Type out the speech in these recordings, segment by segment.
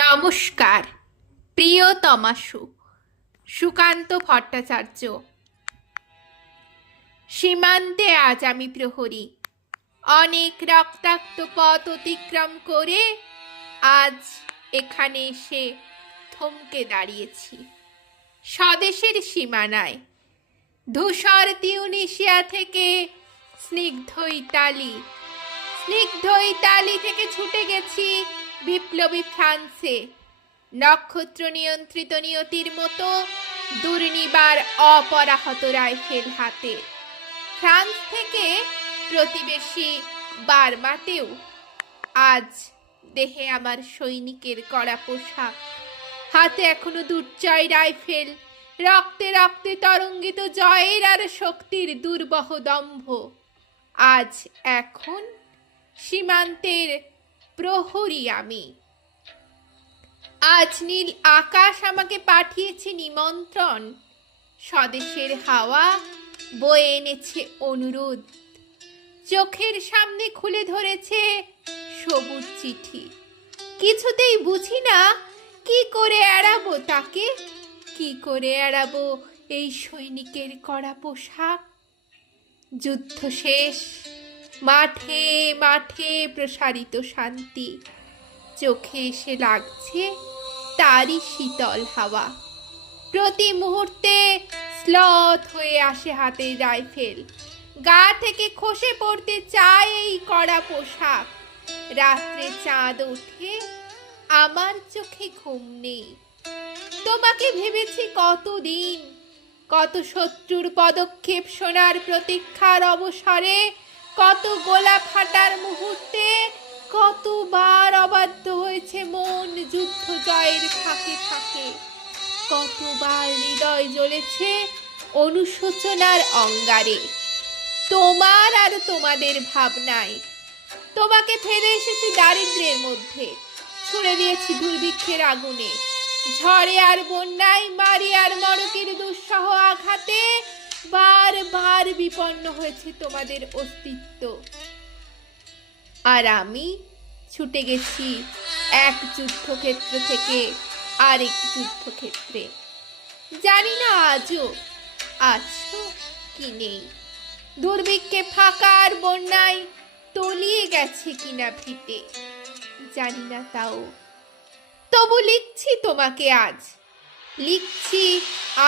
নমস্কার প্রিয় তমাশু সুকান্ত ভট্টাচার্য সীমান্তে আজ আমি প্রহরী অনেক রক্তাক্ত পথ অতিক্রম করে আজ এখানে এসে থমকে দাঁড়িয়েছি স্বদেশের সীমানায় ধূসর তিউনিশিয়া থেকে স্নিগ্ধ ইতালি স্নিগ্ধ ইতালি থেকে ছুটে গেছি বিপ্লবী ফ্রান্সে নক্ষত্র নিয়ন্ত্রিত নিয়তির মতো দুর্নিবার অপরাহত রাইফেল হাতে ফ্রান্স থেকে প্রতিবেশী বার্মাতেও আজ দেহে আমার সৈনিকের কড়া পোশাক হাতে এখনো দুর্জয় রাইফেল রক্তে রক্তে তরঙ্গিত জয়ের আর শক্তির দুর্বহ দম্ভ আজ এখন সীমান্তের প্রহরী আমি আজ নীল আকাশ আমাকে পাঠিয়েছে নিমন্ত্রণ স্বদেশের হাওয়া বয়ে এনেছে অনুরোধ চোখের সামনে খুলে ধরেছে সবুজ চিঠি কিছুতেই বুঝি না কি করে এড়াবো তাকে কি করে এড়াবো এই সৈনিকের করা পোশাক যুদ্ধ শেষ মাঠে মাঠে প্রসারিত শান্তি চোখে এসে লাগছে তারই শীতল হাওয়া প্রতি মুহূর্তে স্লথ হয়ে আসে হাতে রাইফেল গা থেকে খসে পড়তে চায় এই কড়া পোশাক রাত্রে চাঁদ ওঠে আমার চোখে ঘুম নেই তোমাকে ভেবেছি কতদিন কত শত্রুর পদক্ষেপ শোনার প্রতীক্ষার অবসরে কত গোলা ফাটার মুহূর্তে কতবার অবাধ্য হয়েছে মন যুদ্ধ জয়ের ফাঁকে ফাঁকে কতবার হৃদয় জ্বলেছে অনুশোচনার অঙ্গারে তোমার আর তোমাদের ভাবনায় তোমাকে ফেলে এসেছি দারিদ্রের মধ্যে ছুড়ে দিয়েছি দুর্ভিক্ষের আগুনে ঝড়ে আর বন্যায় মারি আর মরকের দুঃসহ আঘাতে বারবার বিপন্ন হয়েছে তোমাদের অস্তিত্ব আর আমি ছুটে গেছি এক যুদ্ধক্ষেত্র থেকে আরেক যুদ্ধক্ষেত্রে জানি না আজও আছো কি নেই দুর্ভিক্ষে ফাঁকার বন্যায় তলিয়ে গেছে কিনা ভিতে জানি না তাও তবু লিখছি তোমাকে আজ লিখছি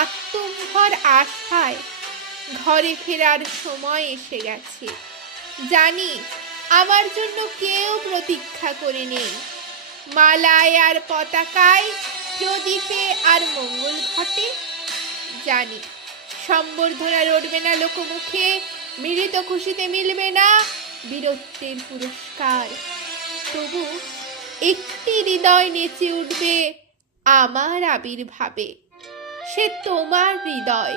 আত্মভর আশায় ঘরে ফেরার সময় এসে গেছে জানি আমার জন্য কেউ প্রতীক্ষা করে নেই মালায় আর পতাকায় প্রদীপে আর মঙ্গল ঘটে জানি সম্বর্ধনা রটবে না লোকমুখে মৃত খুশিতে মিলবে না বীরত্বের পুরস্কার তবু একটি হৃদয় নেচে উঠবে আমার আবির্ভাবে সে তোমার হৃদয়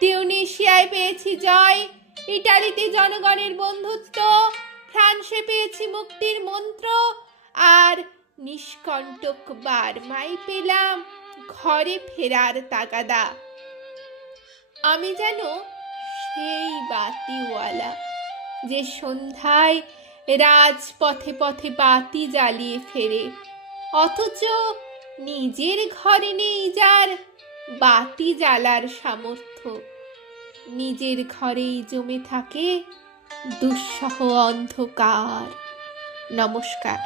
তিউনিশিয়ায় পেয়েছি জয় ইটালিতে জনগণের বন্ধুত্ব ফ্রান্সে পেয়েছি মুক্তির মন্ত্র আর নিষ্কণ্টক বার্মাই পেলাম ঘরে ফেরার তাগাদা আমি যেন সেই বাতিওয়ালা যে সন্ধ্যায় রাজ পথে পথে বাতি জ্বালিয়ে ফেরে অথচ নিজের ঘরে নেই যার বাতি জ্বালার সামর্থ্য নিজের ঘরেই জমে থাকে দুঃসহ অন্ধকার নমস্কার